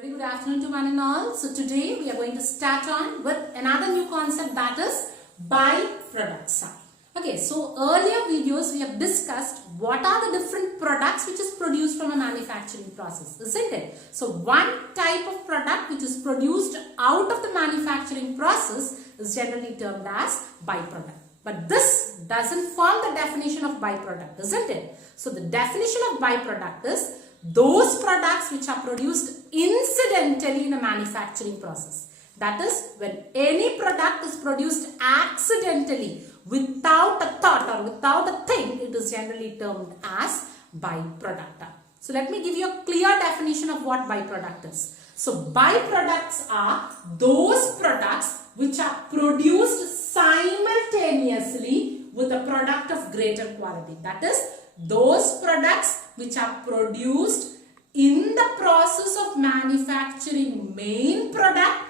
Very good afternoon to one and all. So today we are going to start on with another new concept, that is byproducts. Okay, so earlier videos we have discussed what are the different products which is produced from a manufacturing process, isn't it? So one type of product which is produced out of the manufacturing process is generally termed as byproduct. But this doesn't form the definition of byproduct, isn't it? So the definition of byproduct is those products which are produced incidentally in a manufacturing process. That is, when any product is produced accidentally without a thought or without a thing, it is generally termed as byproduct. So let me give you a clear definition of what byproduct is. So byproducts are those products which are produced simultaneously with a product of greater quality. That is, those products which are produced in the process of manufacturing main product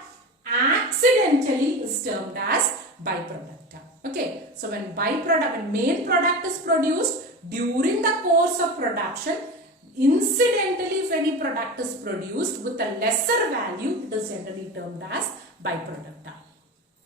accidentally is termed as byproduct. Okay, so when main product is produced during the course of production, incidentally if any product is produced with a lesser value, it is generally termed as byproduct.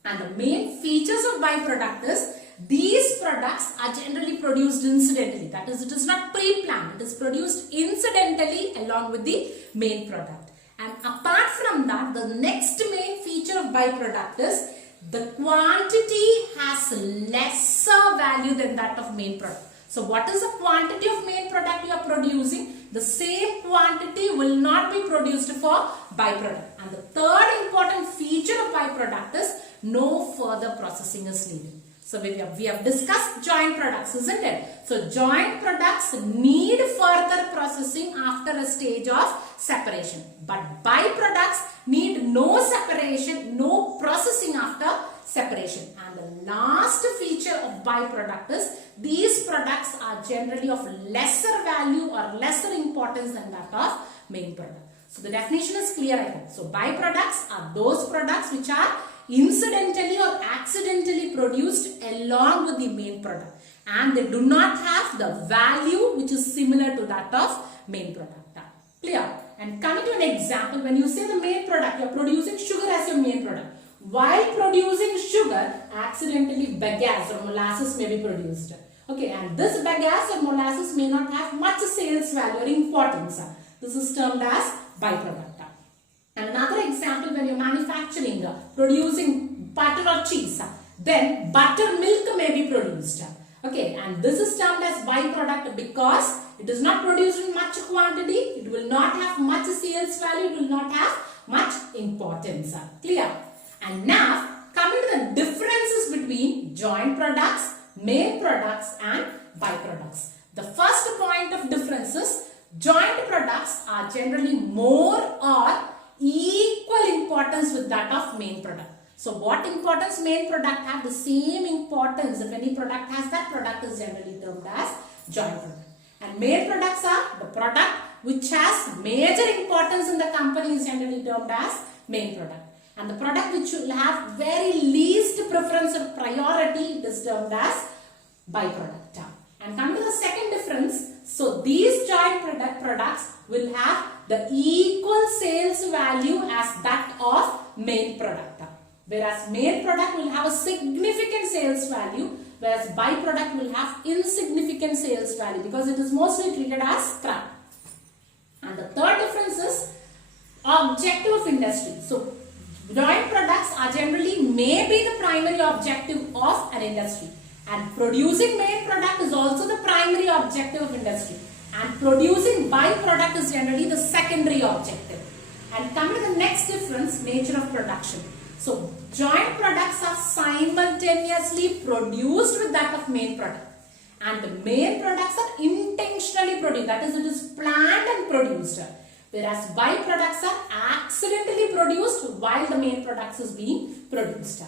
And the main features of byproduct is these products are generally produced incidentally. That is, it is not pre-planned. It is produced incidentally along with the main product. And apart from that, the next main feature of byproduct is the quantity has lesser value than that of main product. So what is the quantity of main product you are producing? The same quantity will not be produced for byproduct. And the third important feature of byproduct is no further processing is needed. So we have discussed joint products, isn't it? So joint products need further processing after a stage of separation. But byproducts need no separation, no processing after separation. And the last feature of byproduct is these products are generally of lesser value or lesser importance than that of main product. So the definition is clear, I hope. So byproducts are those products which are incidentally or accidentally produced along with the main product, and they do not have the value which is similar to that of main product. Clear? And coming to an example, when you say the main product, you are producing sugar as your main product. While producing sugar, accidentally bagasse or molasses may be produced. Okay, and this bagasse or molasses may not have much sales value or importance. This is termed as byproduct. And another example, when you're manufacturing, producing butter or cheese, then buttermilk may be produced. Okay, and this is termed as byproduct because it is not produced in much quantity, it will not have much sales value, it will not have much importance. Clear? And now, coming to the differences between joint products, main products and byproducts. The first point of difference is joint products are generally more or equal importance with that of main product. So what importance main product have? The same importance. If any product has, that product is generally termed as joint product. And main products are the product which has major importance in the company is generally termed as main product. And the product which will have very least preference or priority is termed as byproduct. And coming to the second difference, so these joint products will have the equal sales value as that of main product. Whereas main product will have a significant sales value, whereas byproduct will have insignificant sales value because it is mostly treated as scrap. And the third difference is objective of industry. So joint products are generally may be the primary objective of an industry. And producing main product is also the primary objective of industry. And producing byproduct is generally the secondary objective. And coming to the next difference, nature of production. So joint products are simultaneously produced with that of main product. And the main products are intentionally produced. That is, it is planned and produced. Whereas byproducts are accidentally produced while the main products is being produced.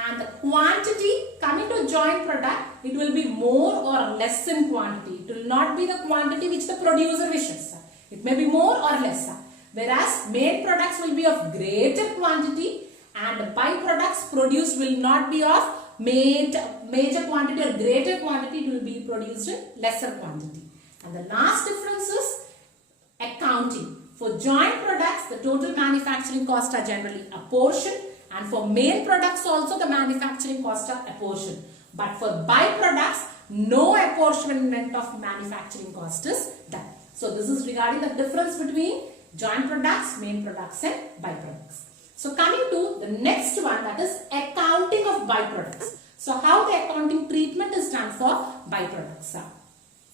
And the quantity, coming to joint product, it will be more or less in quantity. It will not be the quantity which the producer wishes. It may be more or less. Whereas main products will be of greater quantity and byproducts produced will not be of major quantity or greater quantity. It will be produced in lesser quantity. And the last difference is accounting. For joint products, the total manufacturing costs are generally apportioned, and for main products also the manufacturing costs are apportioned. But for byproducts, no apportionment of manufacturing cost is done. So this is regarding the difference between joint products, main products and byproducts. So coming to the next one, that is accounting of byproducts. So how the accounting treatment is done for byproducts.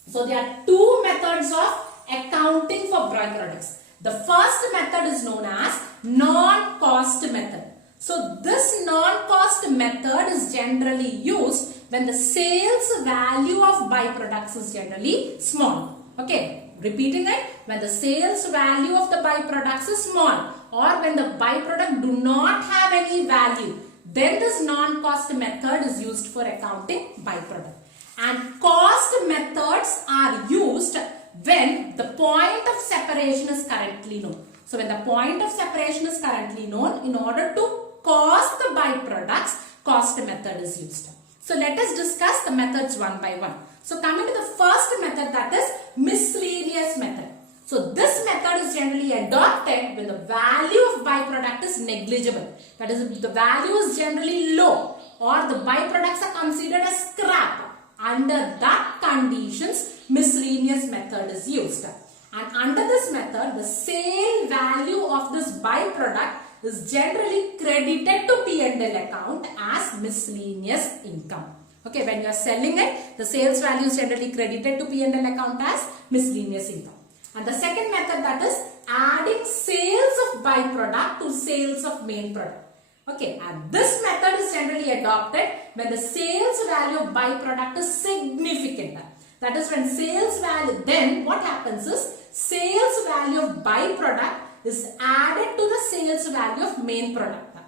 So there are two methods of accounting for byproducts. The first method is known as non-cost method. So this non-cost method is generally used when the sales value of byproducts is generally small. Okay, repeating it, when the sales value of the byproducts is small or when the byproduct do not have any value, then this non-cost method is used for accounting byproduct. And cost methods are used when the point of separation is currently known. So when the point of separation is currently known, in order to cost the byproducts, cost method is used. So let us discuss the methods one by one. So coming to the first method, that is miscellaneous method. So this method is generally adopted when the value of byproduct is negligible. That is, if the value is generally low or the byproducts are considered as scrap. Under that conditions, miscellaneous method is used. And under this method, the sale value of this byproduct is generally credited to P&L account as miscellaneous income. Okay, when you are selling it, the sales value is generally credited to P&L account as miscellaneous income. And the second method, that is adding sales of byproduct to sales of main product. Okay, and this method is generally adopted when the sales value of byproduct is significant. That is, when sales value, then what happens is sales value of byproduct is added to the sales value of main product.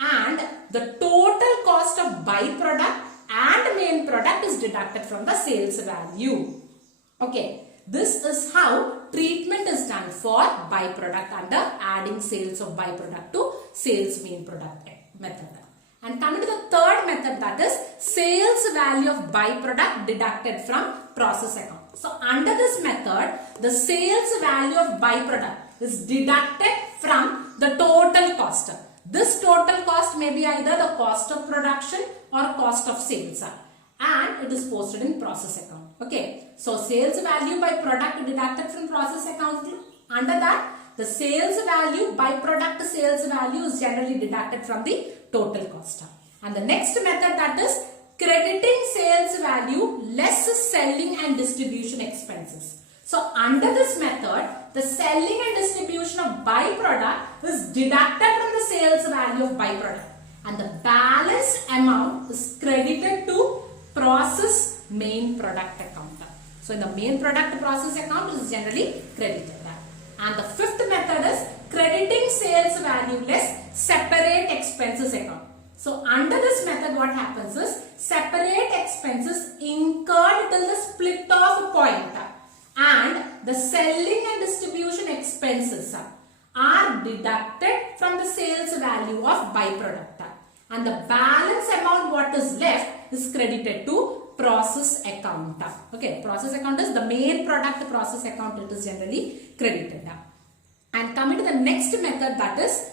And the total cost of byproduct and main product is deducted from the sales value. Okay, this is how treatment is done for byproduct under adding sales of byproduct to sales main product method. And coming to the third method, that is sales value of byproduct deducted from process account. So under this method, the sales value of byproduct is deducted from the total cost. This total cost may be either the cost of production or cost of sales, and it is posted in process account. Okay, so sales value by product deducted from process account. Under that, the sales value by product sales value is generally deducted from the total cost. And the next method, that is crediting sales value less selling and distribution expenses. So under this method, the selling and distribution of byproduct is deducted from the sales value of byproduct, and the balance amount is credited to process main product account. So in the main product process account, it is generally credited. And the fifth method is crediting sales value less separate expenses account. So under this method, what happens is separate expenses incurred till the split off point and the selling and distribution expenses are deducted from the sales value of byproduct, and the balance amount what is left is credited to process account. Okay, process account is the main product process account, it is generally credited. And coming to the next method, that is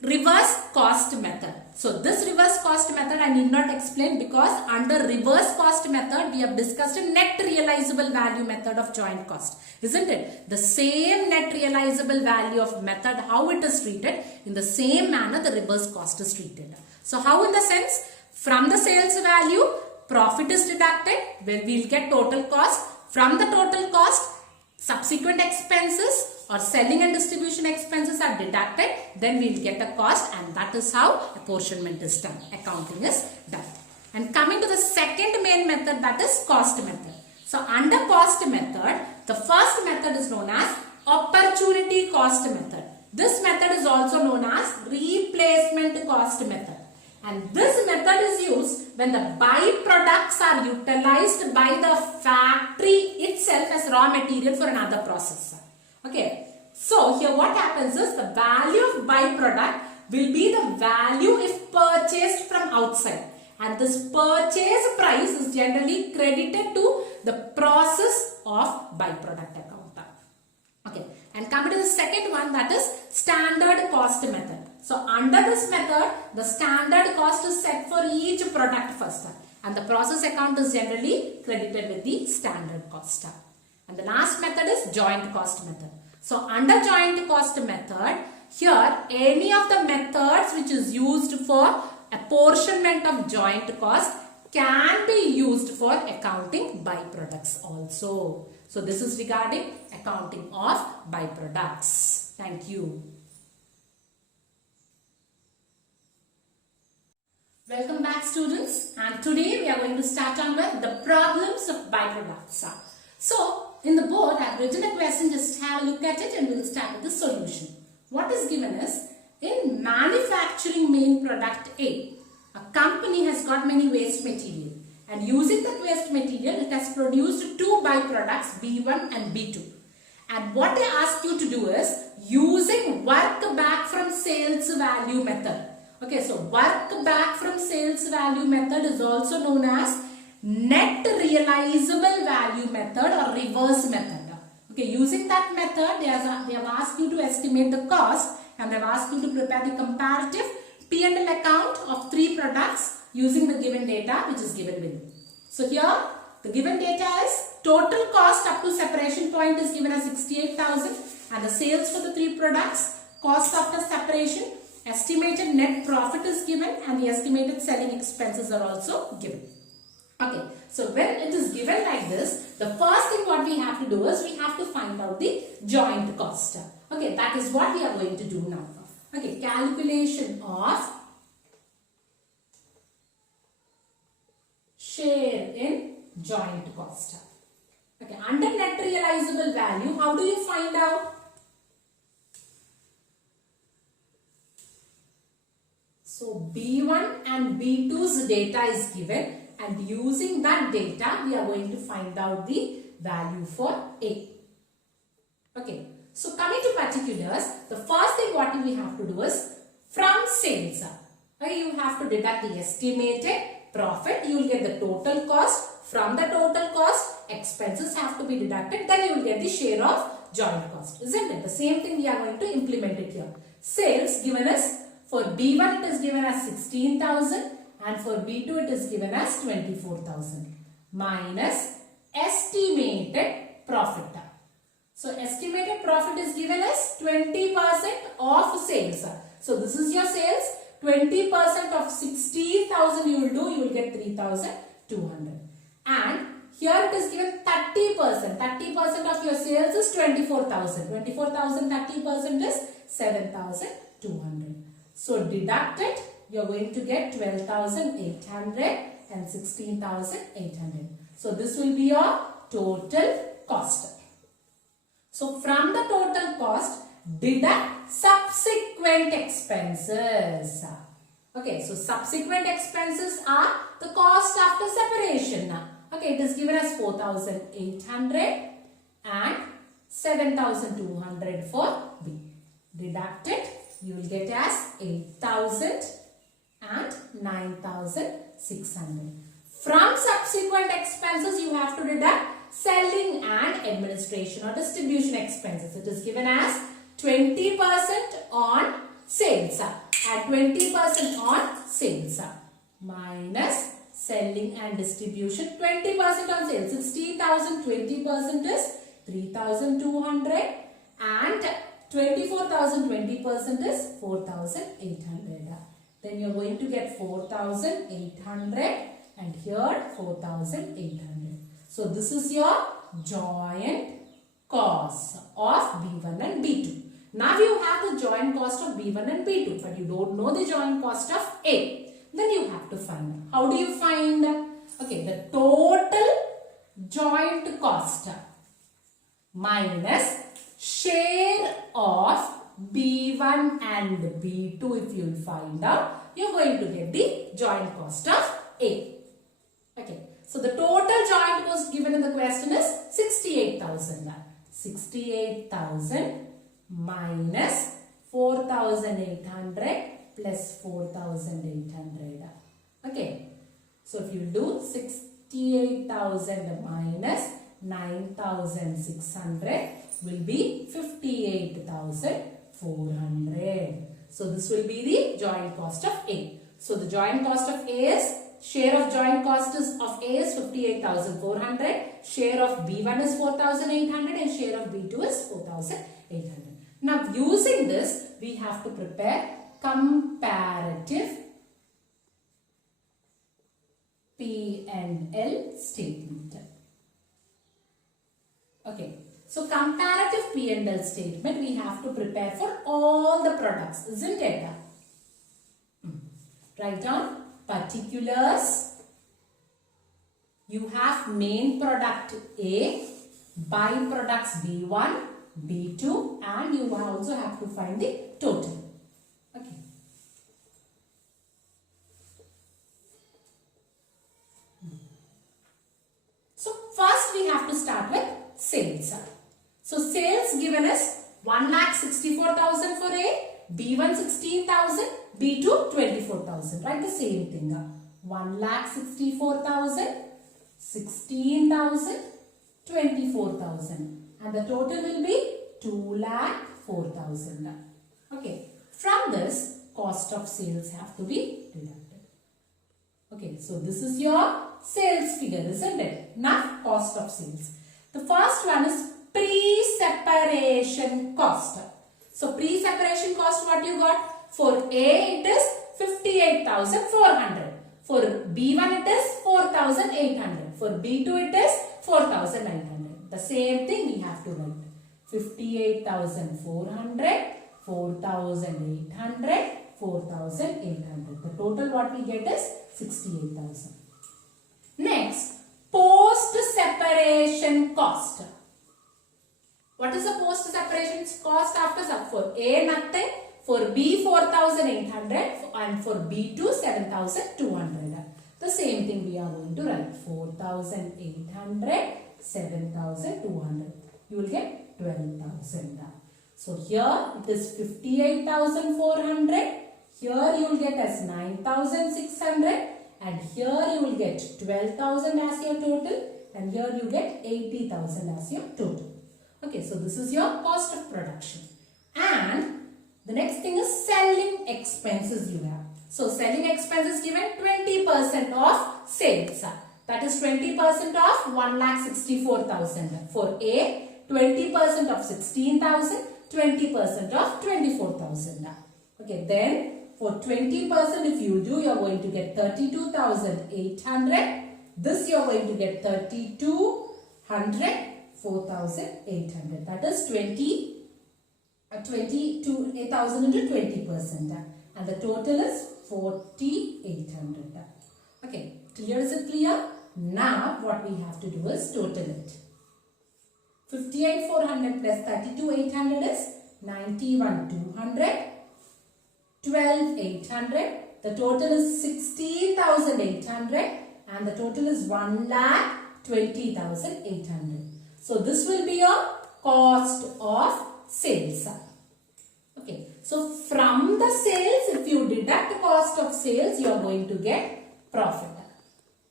reverse cost method. So this reverse cost method I need not explain, because under reverse cost method we have discussed a net realizable value method of joint cost, isn't it? The same net realizable value of method, how it is treated, in the same manner the reverse cost is treated. So how, in the sense, from the sales value profit is deducted, where we will get total cost. From the total cost, subsequent expenses or selling and distribution expenses are deducted, then we will get a cost, and that is how apportionment is done, accounting is done. And coming to the second main method, that is cost method. So under cost method, the first method is known as opportunity cost method. This method is also known as replacement cost method. And this method is used when the byproducts are utilized by the factory itself as raw material for another process. Okay, so here what happens is the value of byproduct will be the value if purchased from outside, and this purchase price is generally credited to the process of byproduct account. Okay, And coming to the second one, that is standard cost method. So under this method, the standard cost is set for each product first, and the process account is generally credited with the standard cost. And the last method is joint cost method. So under joint cost method, here any of the methods which is used for apportionment of joint cost can be used for accounting byproducts also. So this is regarding accounting of byproducts. Thank you. Welcome back, students, and today we are going to start on with the problems of byproducts. So in the board I have written a question, just have a look at it and we will start with the solution. What is given is, in manufacturing main product A, a company has got many waste material, and using that waste material it has produced two byproducts B1 and B2. And what they ask you to do is using work back from sales value method. Okay, so work back from sales value method is also known as net realizable value method or reverse method. Okay, using that method they have asked you to estimate the cost, and they have asked you to prepare the comparative P&L account of three products using the given data which is given below. So here the given data is total cost up to separation point is given as 68,000, and the sales for the three products, cost after separation, estimated net profit is given, and the estimated selling expenses are also given. Okay, so when it is given like this, the first thing what we have to do is we have to find out the joint cost. Okay, that is what we are going to do now. Okay, calculation of share in joint cost. Okay, under net realizable value, how do you find out? So B1 and B2's data is given, and using that data we are going to find out the value for A. Okay, so coming to particulars, the first thing what we have to do is from sales. Okay, you have to deduct the estimated profit, you will get the total cost. From the total cost, expenses have to be deducted, then you will get the share of joint cost. Isn't it? The same thing we are going to implement it here. Sales given as, for B1 it is given as 16,000, and for B2 it is given as 24,000 minus estimated profit. So estimated profit is given as 20% of sales. So this is your sales. 20% of 16,000 you will do, you will get 3,200. And here it is given 30%. 30% of your sales is 24,000. 24,000, 30% is 7,200. So deduct it, you are going to get 12,800 and 16,800. So this will be your total cost. So from the total cost, deduct subsequent expenses. Okay, so subsequent expenses are the cost after separation. Okay, it is given as 4,800 and 7,200 for B. Deduct it, you will get as 8,000 and 9,600. From subsequent expenses, you have to deduct selling and administration or distribution expenses. It is given as 20% on sales and 20% on sales minus selling and distribution. 20% on sales, 16,000, 20% is 3,200 and 24,000, 20% is 4,800. Then you are going to get 4,800 and here 4,800. So this is your joint cost of B1 and B2. Now you have the joint cost of B1 and B2, but you don't know the joint cost of A. Then you have to find. How do you find? Okay, the total joint cost minus share of B1 and B2. If you find out, you are going to get the joint cost of A. Okay, so the total joint cost given in the question is 68,000. 68,000 minus 4,800 plus 4,800. Okay, so if you do 68,000 minus 9,600 will be 58,400. So this will be the joint cost of A. So the joint cost of A is, share of joint cost of A is 58,400, share of B1 is 4,800 and share of B2 is 4,800. Now using this, we have to prepare comparative P&L statement. Okay. So comparative P&L statement we have to prepare for all the products, isn't it? Write down particulars. You have main product A, byproducts B1, B2 and you also have to find the total. Okay. So first we have to start with sales. So sales given is 1,64,000 for A, B1 16,000, B2 24,000. Write the same thing. 1,64,000, 16,000, 24,000. And the total will be 2,04,000. Okay. From this, cost of sales have to be deducted. Okay. So this is your sales figure, isn't it? Now, cost of sales. The first one is pre-separation cost. So pre-separation cost, what you got? For A it is 58,400. For B1 it is 4,800. For B2 it is 4,900. The same thing we have to write. 58,400, 4,800, 4,800. The total what we get is 68,000. Next, post-separation cost. What is the post-separation cost after sub? For A nothing, for B 4,800 and for B2 7,200. The same thing we are going to write. 4,800, 7,200. You will get 12,000. So here it is 58,400. Here you will get as 9,600. And here you will get 12,000 as your total. And here you get 80,000 as your total. Okay, so this is your cost of production. And the next thing is selling expenses you have. So selling expenses given 20% of sales. That is 20% of 1,64,000. For A, 20% of 16,000, 20% of 24,000. Okay, then for 20% if you do, you are going to get 32,800. This you are going to get 3,200. 4,800. That is 22,000 into 20%. And the total is 4,800. Okay, clear? Is it clear? Now what we have to do is total it. 58,400 plus 32,800 is 91,200. 12,800. The total is 16,800. And the total is 1,20,800. So this will be your cost of sales. Okay. So from the sales, if you deduct the cost of sales, you are going to get profit.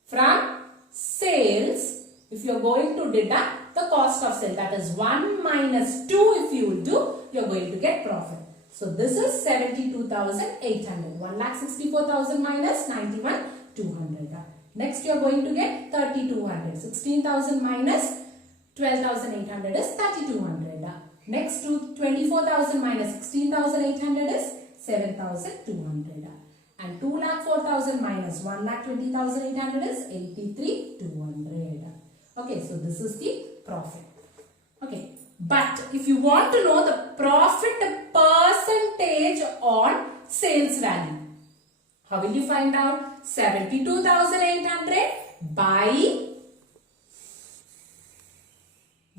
From sales, if you are going to deduct the cost of sale, that is 1 minus 2 if you will do, you are going to get profit. So this is 72,800. 1,64,000 minus 91,200. Next you are going to get 3,200. 16,000 minus 12,800 is 3,200. Next to 24,000 minus 16,800 is 7,200. And 2,04,000 minus 1,20,800 is 83,200. Okay, so this is the profit. Okay, but if you want to know the profit percentage on sales value, how will you find out? 72,800 by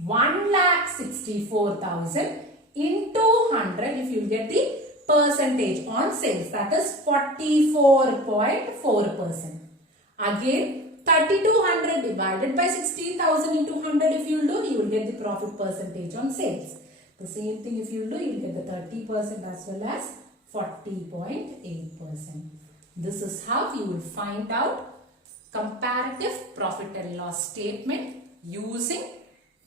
1,64,000 into 100, if you get the percentage on sales, that is 44.4%. Again, 3,200 divided by 16,000 into 100 if you do, you will get the profit percentage on sales. The same thing if you do, you will get the 30% as well as 40.8%. This is how you will find out comparative profit and loss statement using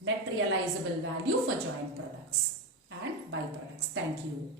net realizable value for joint products and byproducts. Thank you.